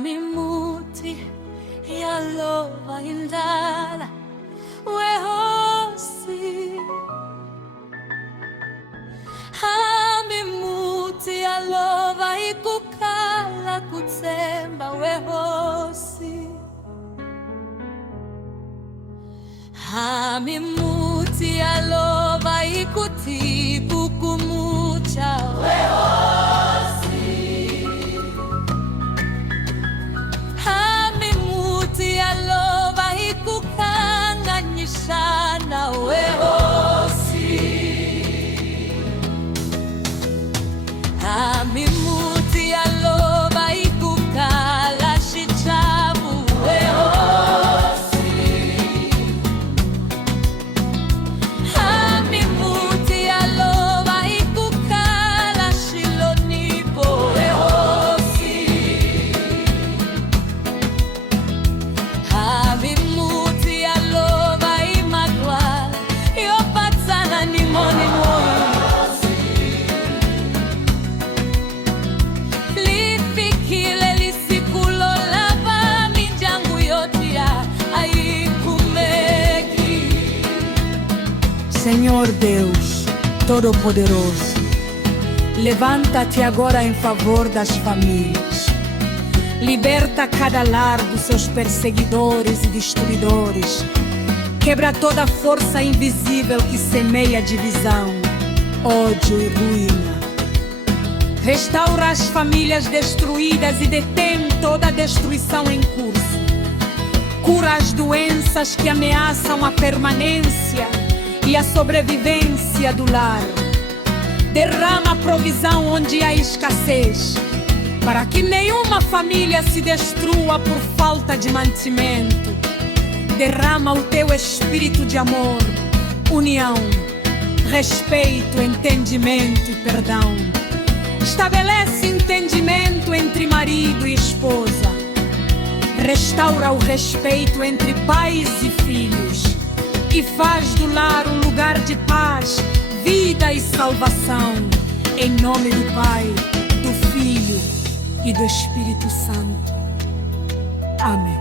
Hamimuti yalova indala wehosi. Hamimuti yalova ikukala kutsemba wehosi. Hamimuti yalova ikutibu kumucha wehosi. Hamimuti yalova ikukanganyishana wehosi. Hamimuti yalova ikukala shichabu wehosi. Hamimuti yalova ikukala shilonipo wehosi. Hamimuti yalova imadwala yopatsana nimoni moyo. Lifikile lisikulo lava minjangu yotia aikumeki. Senhor Deus Todo-Poderoso, levanta-te agora em favor das famílias. Liberta cada lar dos seus perseguidores e destruidores. Quebra toda força invisível que semeia divisão, ódio e ruína. Restaura as famílias destruídas e detém toda a destruição em curso. Cura as doenças que ameaçam a permanência e a sobrevivência do lar. Derrama provisão onde há escassez, para que nenhuma família se destrua por falta de mantimento. Derrama o teu espírito de amor, união, respeito, entendimento e perdão. Estabelece entendimento entre marido e esposa. Restaura o respeito entre pais e filhos. E faz do lar um lugar de paz, vida e salvação. Em nome do Pai, do Filho e do Espírito Santo. Amém.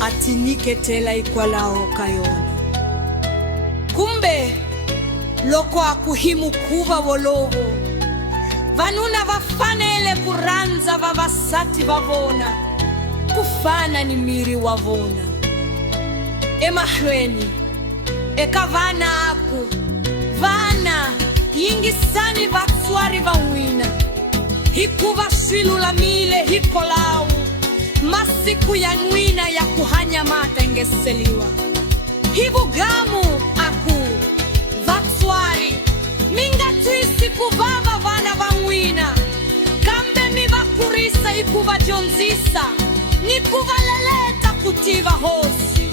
Atiniketela ikwalao kayona. Kumbe loko akuhimu kuva wolovo vanuna vafanele kuranza vavasati vavona kufana ni miri wavona. Emahlweni eka vana aku vana yingisani vatswari van'wina hikuva swilulamile hikolao. Masiku ya nwina ya kuhanya mata ingeseliwa. Hivugamu aku vatswari mingatwisi kuvava vana van'wina. Kambe mivakurisa ikuvajonzisa nikuvaleleta kutiva hosi.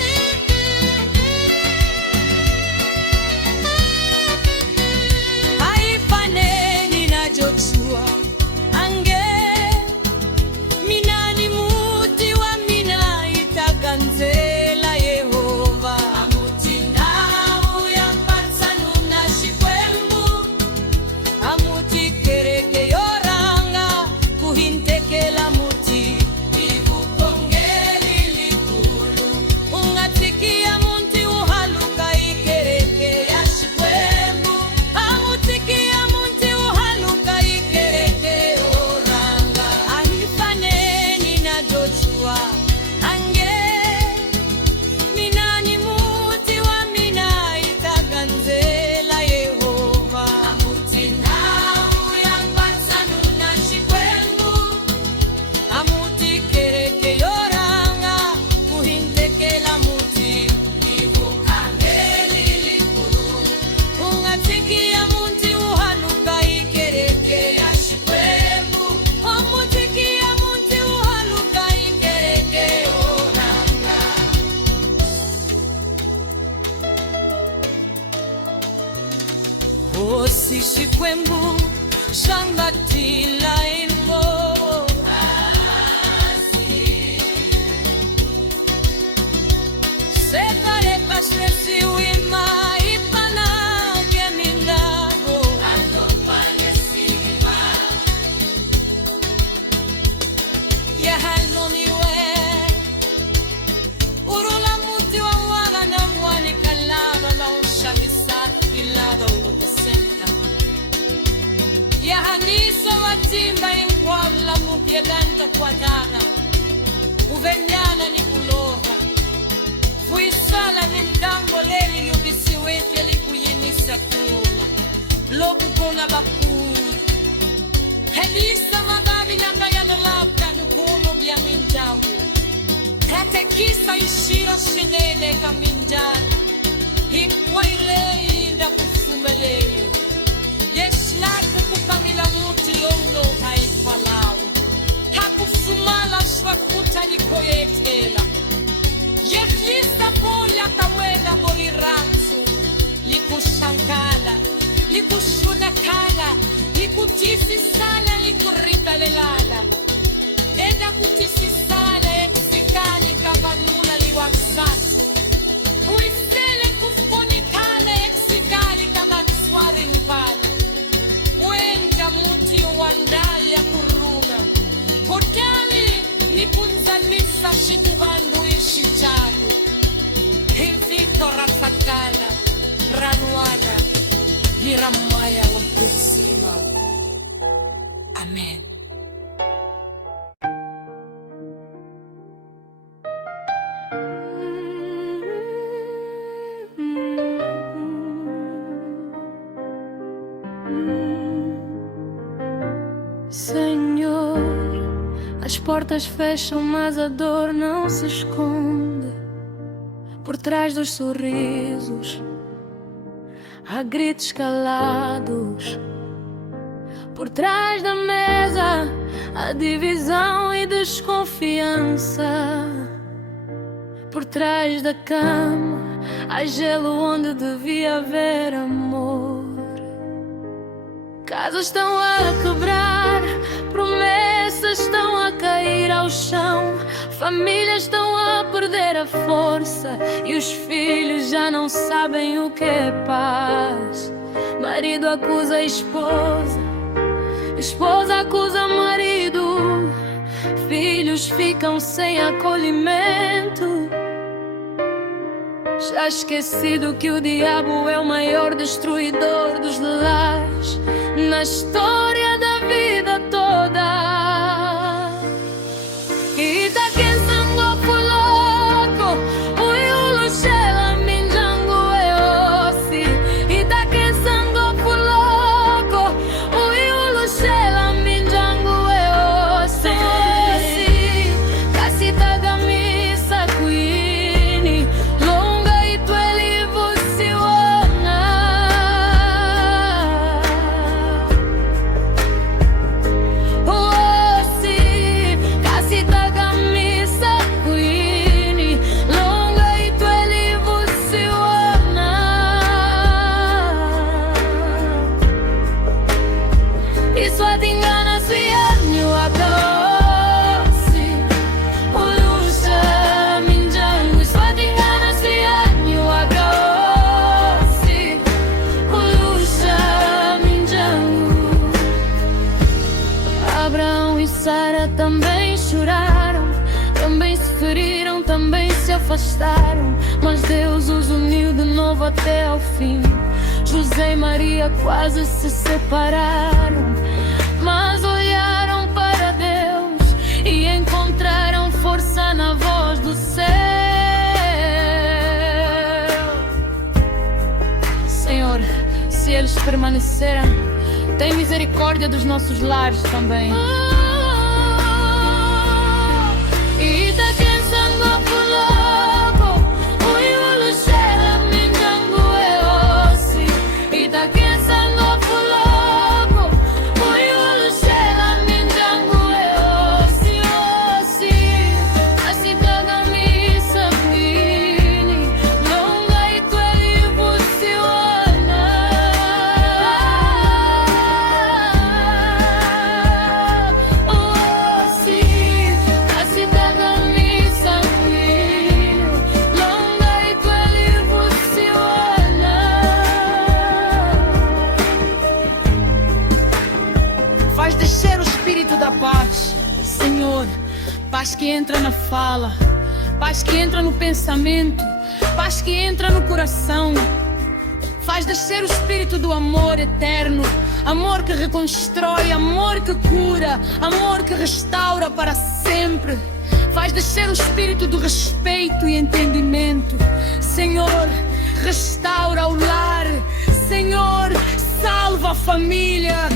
Haifaneni na Joshua ange minani Isikwembu Shangatila Inmo Separe Pasresi Wima Ipana Geminago Yahanoniwe Urula Muti wa wala na mwani kalama na ushamisa ilado ulutesenta Yahanisa watimba imkwala mubyelanda kwa dana Uvenyana ni kuloha Fuisala ni mtango leli yubisiweke likuyinisa kuna Lobu kona bakuri Helisa magabi nanga yanalapka nukuno bya minjawu Katekisa ishiro shinene kaminjana Hinkwaile inda kufumeleyo Yeshlaku kupamila muti lono haifalau Hakufumala shwakuta nikoyetela Yehlisa pola kawena boliransu Likushankala, likushunakala Likutisisala, likuripalelala Eda kutisisala, eksikali kabalula liwaksasi Uisele kufunikala, eksikali kabatswari nipala Uenda muti wandali ya kuruna Kotali nipunzanisa shikubandu ishichagu Hivito rasakala, ranuana Niramaya wakusima Amen. Senhor, as portas fecham, mas a dor não se esconde. Por trás dos sorrisos há gritos calados. Por trás da mesa há divisão e desconfiança. Por trás da cama há gelo onde devia haver amor. Casas estão a quebrar, promessas estão a cair ao chão. Famílias estão a perder a força e os filhos já não sabem o que é paz. Marido acusa a esposa, esposa acusa marido. Filhos ficam sem acolhimento. Já esquecido que o diabo é o maior destruidor dos lares na história da vida toda. E da quem sangue foi louco, o iulo shela minjangu e ossi. E da quem sangue foi louco, o iulo shela minjangu e ossi. Kasita gamisa kuini, longa e tueli vusiwana. Ossi, kasita gamisa kuini, longa e tueli vusiwana. Isso a tingana suyanyu akalosi. Ulusha minjangu, isso a tingana suyanyu akalosi. Ulusha minjangu. Abraão e Sara também choraram, também se feriram, também se afastaram, mas Deus os uniu de novo até ao fim. José e Maria quase se separaram, mas olharam para Deus e encontraram força na voz do céu. Senhor, se eles permanecerem, tem misericórdia dos nossos lares também. E da quem sangue foi louco, o iulo shela minjangu e ossi. E da quem sangue foi louco, o iulo shela minjangu e ossi, ossi. Asita gamisa kuini, longa e tueli vusiwana. Senhor, paz que entra na fala, paz que entra no pensamento, paz que entra no coração. Faz descer o espírito do amor eterno, amor que reconstrói, amor que cura, amor que restaura para sempre. Faz descer o espírito do respeito e entendimento. Senhor, restaura o lar. Senhor, salva a família.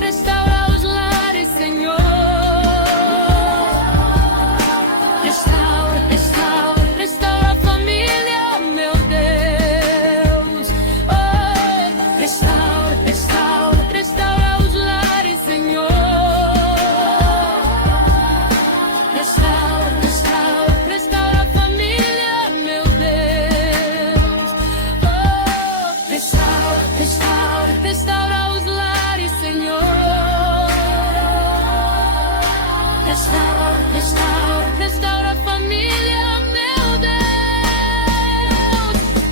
Restaura os lares, Senhor. Restaura a família, meu Deus. Oh, restaura os lares, Senhor. Restaura a família, meu Deus. Oh, restaura os lares, Senhor. Restaura a família, meu Deus.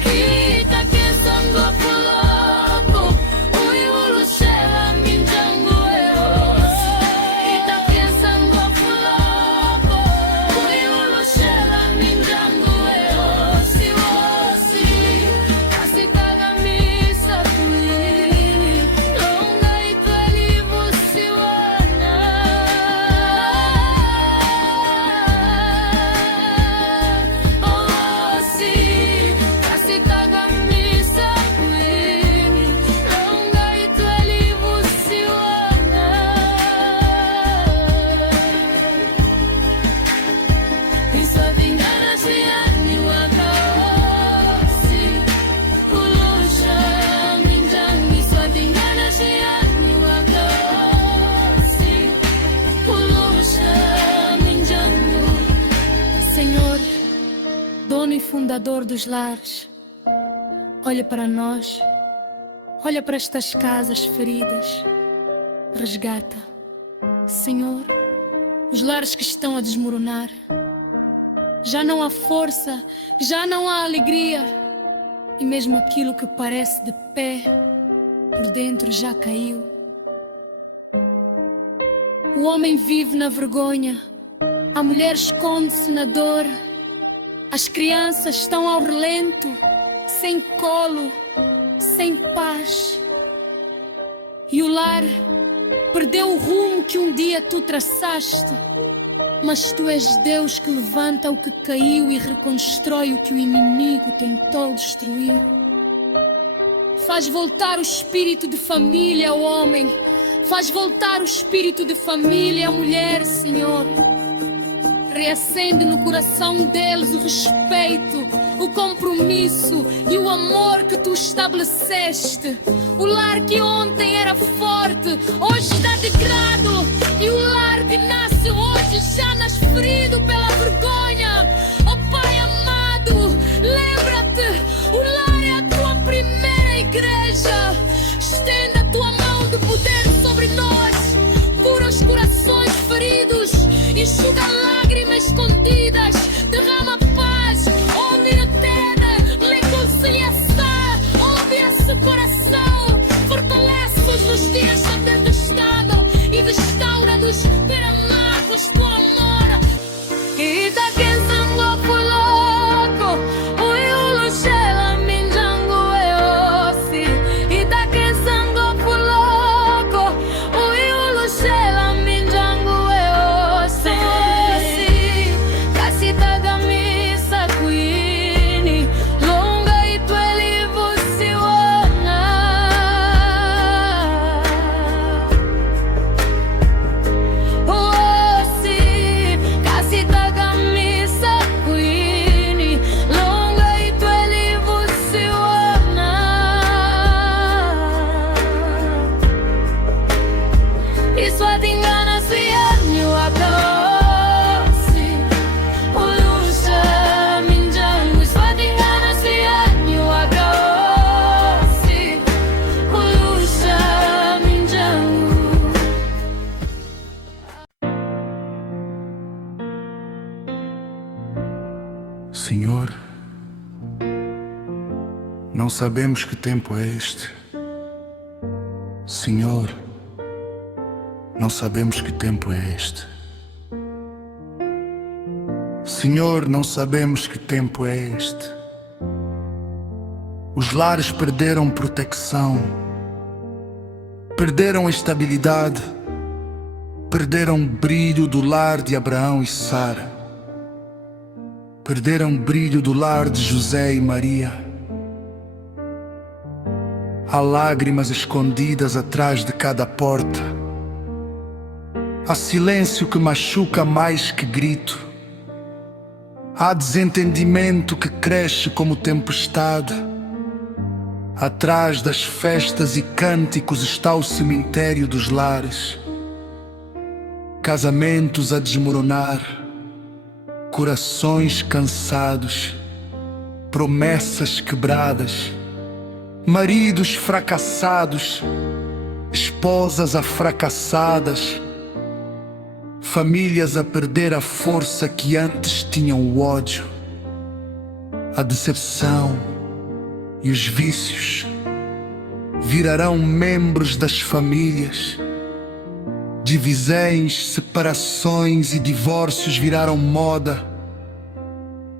Kita que sango puloko, uiulu shela minjangu eos. Kita que sango puloko, uiulu shela minjangu eos. Siwosi, kasitaga misa kuini, longa itwelivu siwana. Oh, si, kasitaga misa kuini, longa itwelivu siwana. Isotingana siani wakaosi, kulusha minjangi. Isotingana siani wakaosi, kulusha minjangu. Senhor, dono e fundador dos lares, olha para nós, olha para estas casas feridas, resgata, Senhor, os lares que estão a desmoronar. Já não há força, já não há alegria, e mesmo aquilo que parece de pé, por dentro já caiu. O homem vive na vergonha, a mulher esconde-se na dor, as crianças estão ao relento, sem colo, sem paz. E o lar perdeu o rumo que um dia tu traçaste. Mas tu és Deus que levanta o que caiu e reconstrói o que o inimigo tentou destruir. Faz voltar o espírito de família ao homem, faz voltar o espírito de família à mulher, Senhor. Reacende no coração deles o respeito, o compromisso e o amor que tu estabeleceste. O lar que ontem era forte, hoje está degrado. E o lar que nasce hoje já nasce ferido pela vergonha. Oh Pai amado, lembra-te, o lar é a tua primeira igreja. Estenda a tua mão de poder sobre nós, cura os corações feridos, enxuga lágrimas escondidas, derrama paz onde não tem, reconciliação onde esse coração, fortalece-os nos dias da tempestade e restaura-nos para amar-nos com amor. Kita quem sango puloko, uiulu shela minjangu eosi. Kita quem sango puloko, uiulu shela minjangu eosi. Kasi Senhor, não sabemos que tempo é este. Senhor, não sabemos que tempo é este. Senhor, não sabemos que tempo é este. Os lares perderam proteção, perderam a estabilidade, perderam o brilho do lar de Abraão e Sara, perderam o brilho do lar de José e Maria. Há lágrimas escondidas atrás de cada porta. Há silêncio que machuca mais que grito. Há desentendimento que cresce como tempestade. Atrás das festas e cânticos está o cemitério dos lares. Casamentos a desmoronar, corações cansados, promessas quebradas, maridos fracassados, esposas fracassadas, famílias a perder a força que antes tinham o ódio, a decepção e os vícios virarão membros das famílias. Divisões, separações e divórcios viraram moda.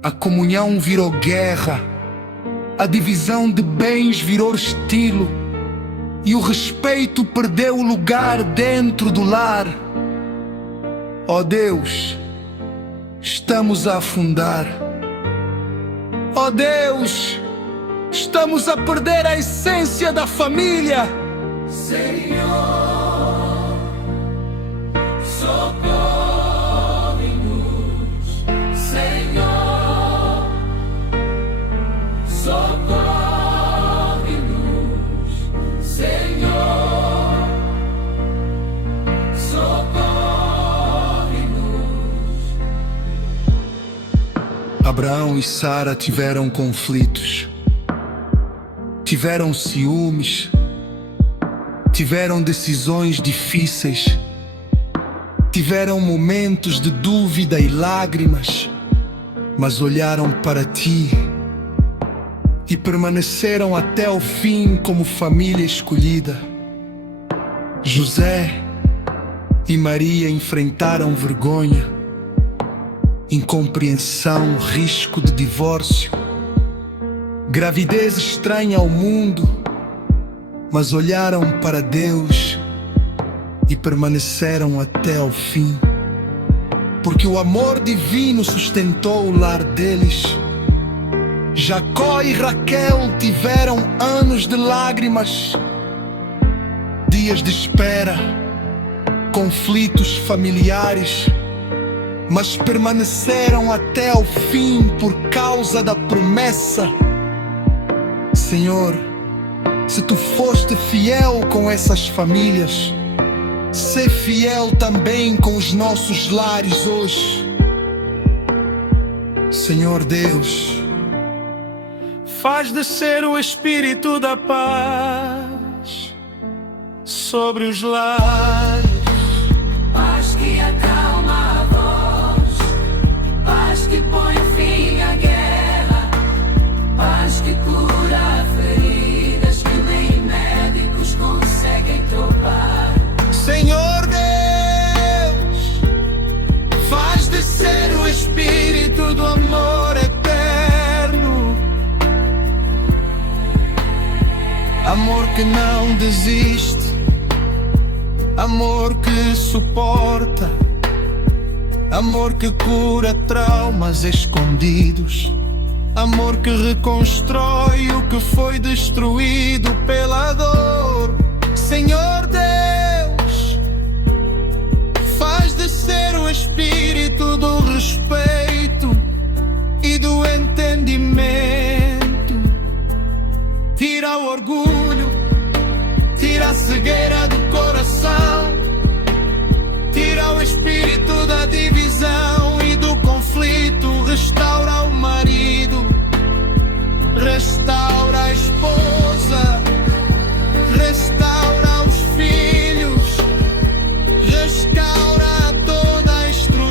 A comunhão virou guerra. A divisão de bens virou estilo. E o respeito perdeu o lugar dentro do lar. Ó Deus, estamos a afundar. Ó Deus, estamos a perder a essência da família. Senhor, socorre-nos. Senhor, socorre-nos. Senhor, socorre-nos. Abraão e Sara tiveram conflitos, tiveram ciúmes, tiveram decisões difíceis, tiveram momentos de dúvida e lágrimas, mas olharam para ti e permaneceram até o fim como família escolhida. José e Maria enfrentaram vergonha, incompreensão, risco de divórcio, gravidez estranha ao mundo, mas olharam para Deus e permaneceram até o fim, porque o amor divino sustentou o lar deles. Jacó e Raquel tiveram anos de lágrimas, dias de espera, conflitos familiares, mas permaneceram até o fim por causa da promessa. Senhor, se tu foste fiel com essas famílias, sê fiel também com os nossos lares hoje. Senhor Deus, faz descer o Espírito da paz sobre os lares. Paz que acalma a voz, paz que põe fim à guerra, paz que cura feridas que nem médicos conseguem topar. Senhor Deus, faz descer o Espírito do amor eterno, amor que não desiste, amor que suporta, amor que cura traumas escondidos, amor que reconstrói o que foi destruído pela dor. Senhor Deus, faz descer o Espírito do respeito e do entendimento. Tira o orgulho, tira a cegueira do coração, tira o espírito da divisão e do conflito. Restaura o marido, restaura a esposa, restaura os filhos, restaura toda a estrutura.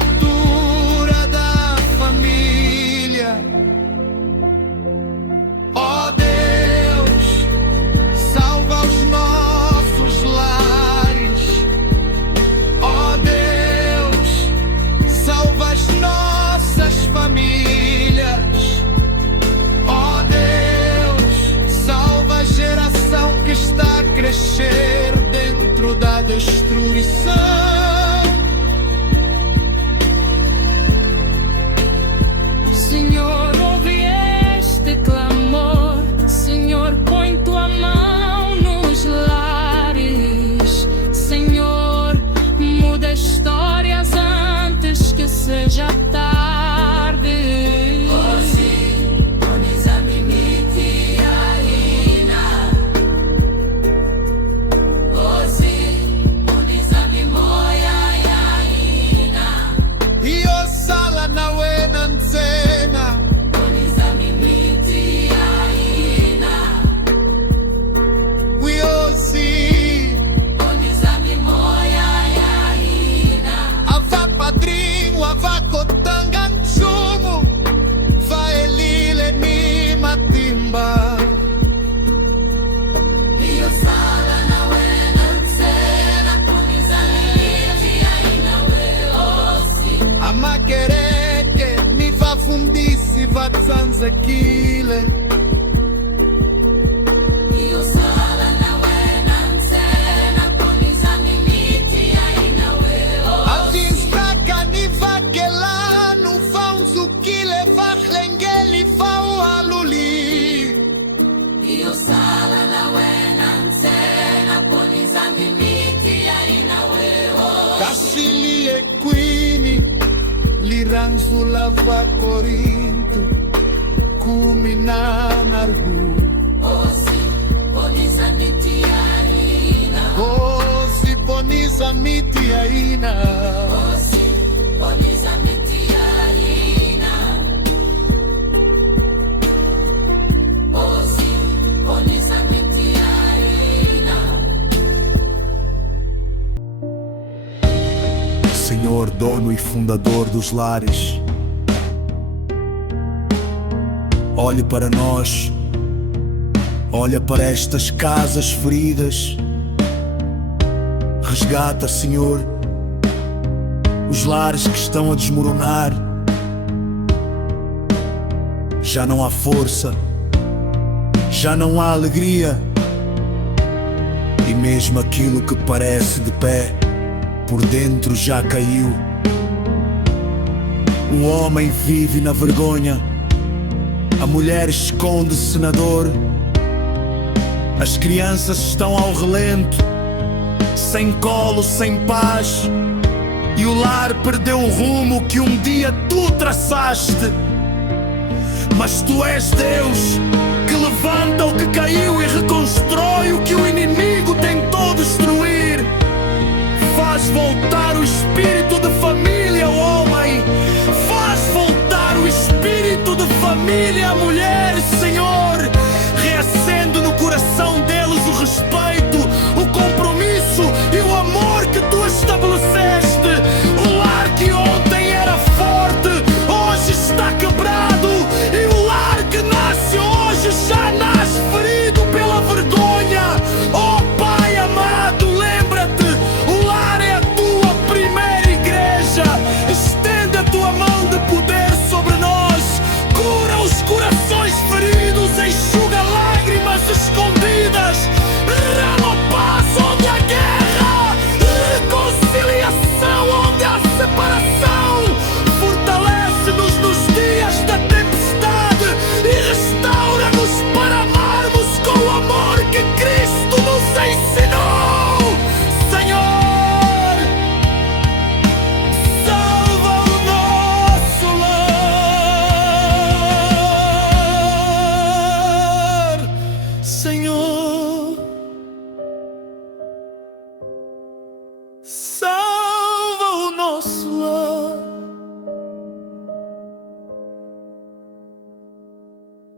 Aquile Sulava Corinto, Kumina Nargu. Ponisa mitiaina. Ponisa mitiaina. Ponisa mitiaina. Ponisa mitiaina. Senhor, dono e fundador dos lares, olhe para nós, olha para estas casas feridas. Resgata, Senhor, os lares que estão a desmoronar. Já não há força, já não há alegria, e mesmo aquilo que parece de pé, por dentro já caiu. O homem vive na vergonha, a mulher esconde-se na dor, as crianças estão ao relento, sem colo, sem paz, e o lar perdeu o rumo que um dia tu traçaste. Mas tu és Deus, que levanta o que caiu e reconstrói o que o inimigo tentou destruir. Faz voltar o espírito de família ao homem, faz voltar o espírito de família à mulher, Senhor. Reacende no coração deles o respeito, o compromisso e o amor que tu estabeleceste. O lar que ontem era forte, hoje está quebrado, e o lar que nasce hoje já nasce ferido pela vergonha. Oh Pai amado, lembra-te, o lar é a tua primeira igreja. Estende a tua mão de poder sobre nós, cura os corações feridos, enxuga lágrimas escondidas, derrama paz onde há guerra, reconciliação onde há separação. Fortalece-nos nos dias da tempestade e restaura-nos para amarmos com o amor que Cristo nos ensinou. Senhor, salva o nosso lar. Senhor, salva o nosso lar.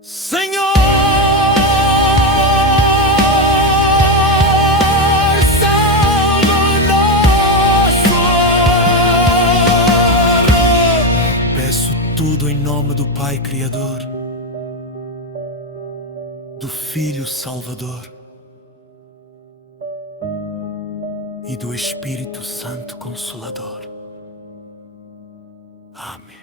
Senhor, salva o nosso lar. Peço tudo em nome do Pai Criador, do Filho Salvador e do Espírito Santo Consolador. Amém.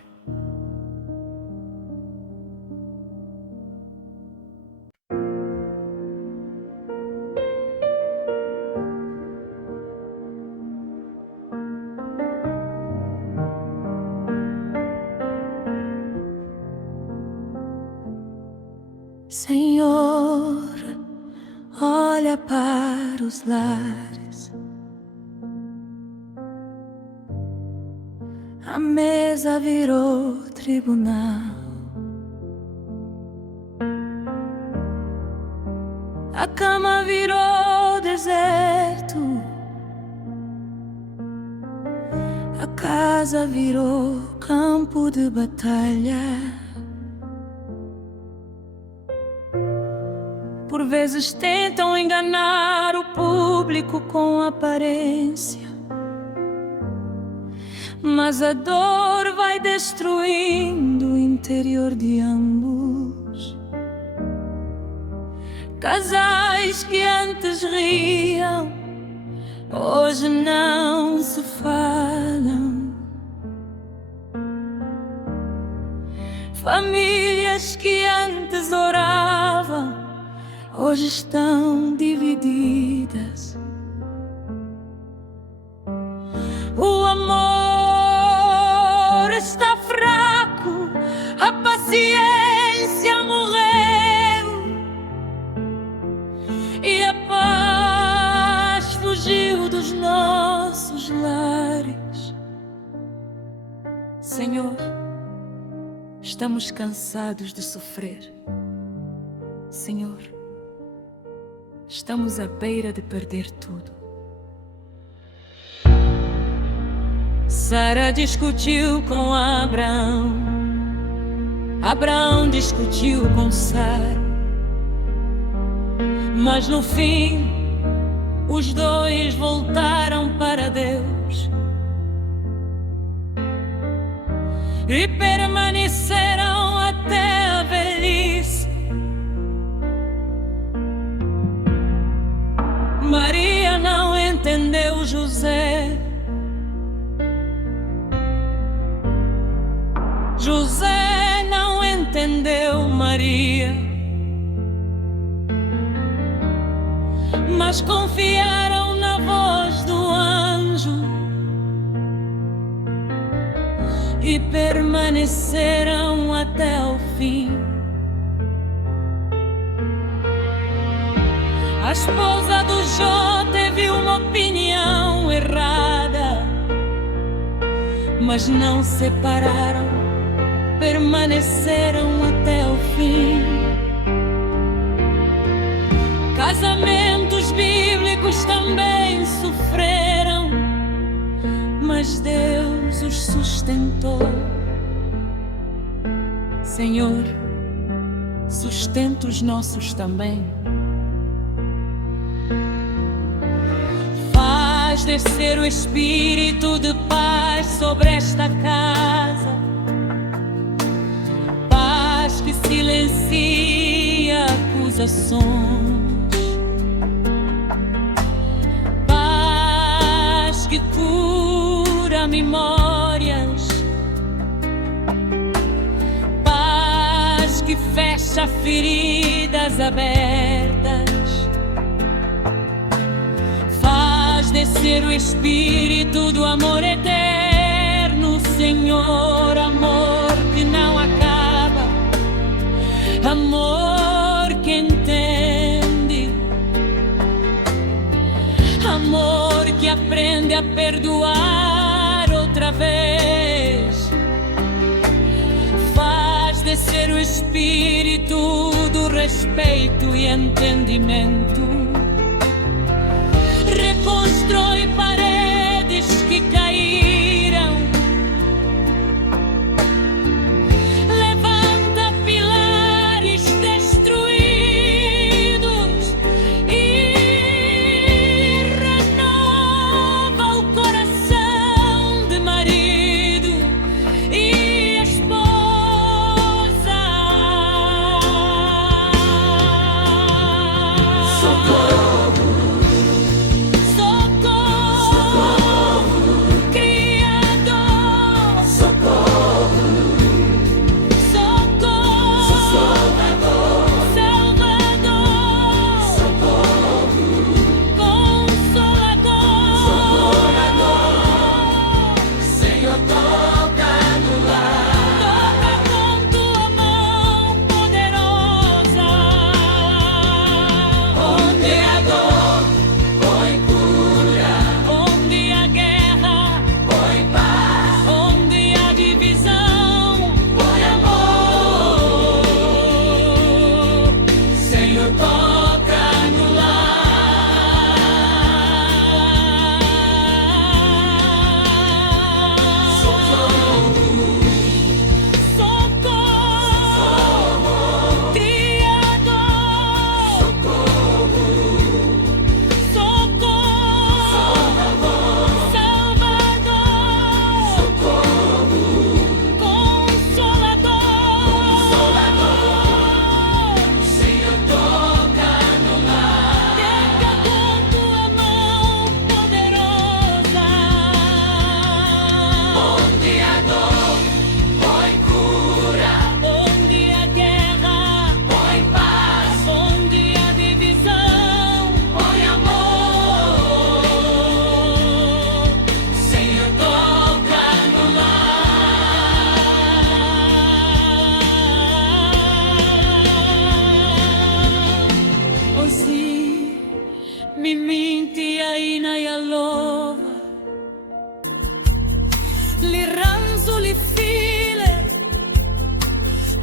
Senhor, olha para os lares, a mesa virou tribunal, a cama virou deserto, a casa virou campo de batalha. Por vezes tentam enganar o público com aparência, mas a dor vai destruindo o interior de ambos. Casais que antes riam, hoje não se falam. Famílias famílias que antes oravam hoje estão divididas. O amor está fraco, a paciência morreu e a paz fugiu dos nossos lares. Senhor, estamos cansados de sofrer. Senhor, estamos à beira de perder tudo. Sara discutiu com Abraão, Abraão discutiu com Sara, mas no fim os dois voltaram para Deus e permaneceram até a velhice. Maria não entendeu José, José não entendeu Maria, mas confiaram na voz do anjo e permaneceram até o fim. A esposa do Jó teve uma opinião errada, mas não separaram, permaneceram até o fim. Casamentos bíblicos também sofreram, mas Deus os sustentou. Senhor, sustenta os nossos também. Faz descer o espírito de paz sobre esta casa, que silencia acusações, paz que cura memórias, paz que fecha feridas abertas. Faz descer o espírito do amor eterno, Senhor, amor que não acaba, amor que entende, amor que aprende a perdoar outra vez. Faz descer o espírito do respeito e entendimento. Reconstrói paredes que caíram, socorro,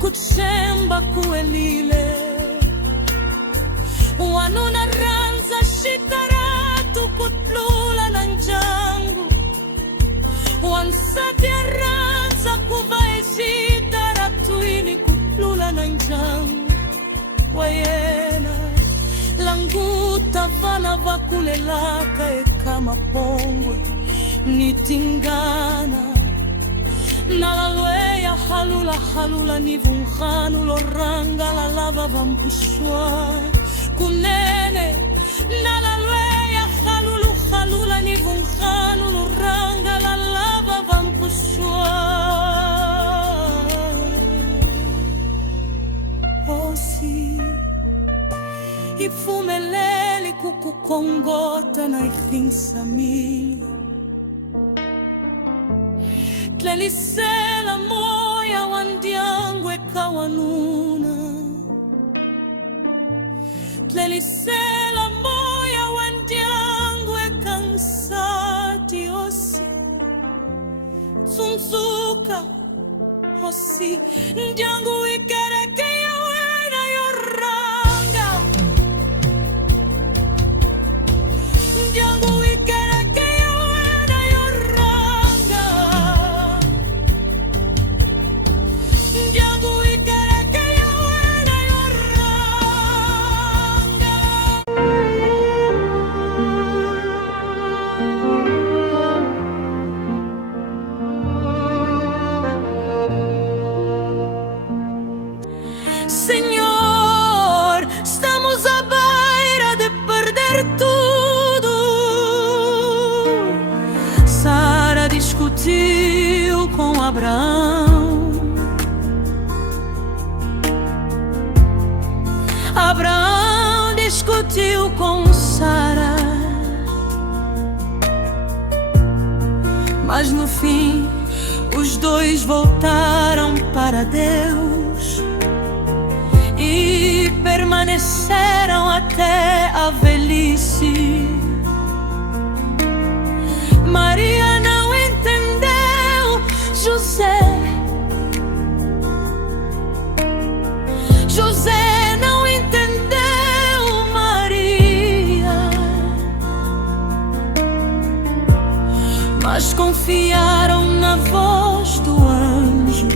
kuchemba kuelile wanuna ranza shikaratu kutlula na njangu wansatya ranza kuvaeshitaratuini kutlula na njangu wayena languta vana vakulelaka ekama pongwe nitingana nalalweya halula halula nivunkhanu loranga la lava vampuswa kunene nalalweya halulu halula nivunkhanu loranga la lava vampuswa osi ifumeleli kukukongota na ikhinsamili tlelisela moya wandiangwe kawanuna tlelisela moya wandiangwe kansati osi tsunzuka osi ndiangu ikereke yawena yoranga ndiangu ikereke yawena yoranga ndiangu ikereke yawena yoranga Senhor, estamos à beira de perder tudo. Sara discutiu com Abraão. Abraão discutiu com Sara. Mas no fim, os dois voltaram para Deus e permaneceram até a velhice. Maria não entendeu José. José não entendeu Maria, mas confiaram na voz do anjo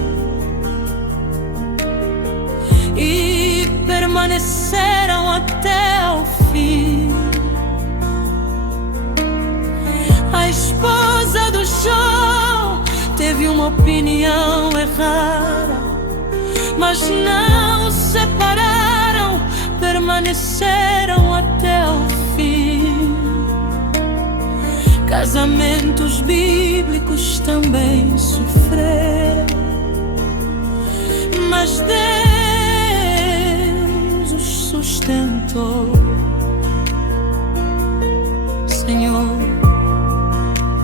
e permaneceram até ao fim. A esposa do Jó teve uma opinião errada, mas não se separaram, permaneceram até ao fim. Casamentos bíblicos também sofreram, mas Deus os sustentou. Senhor,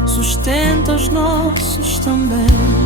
sustenta os nossos também.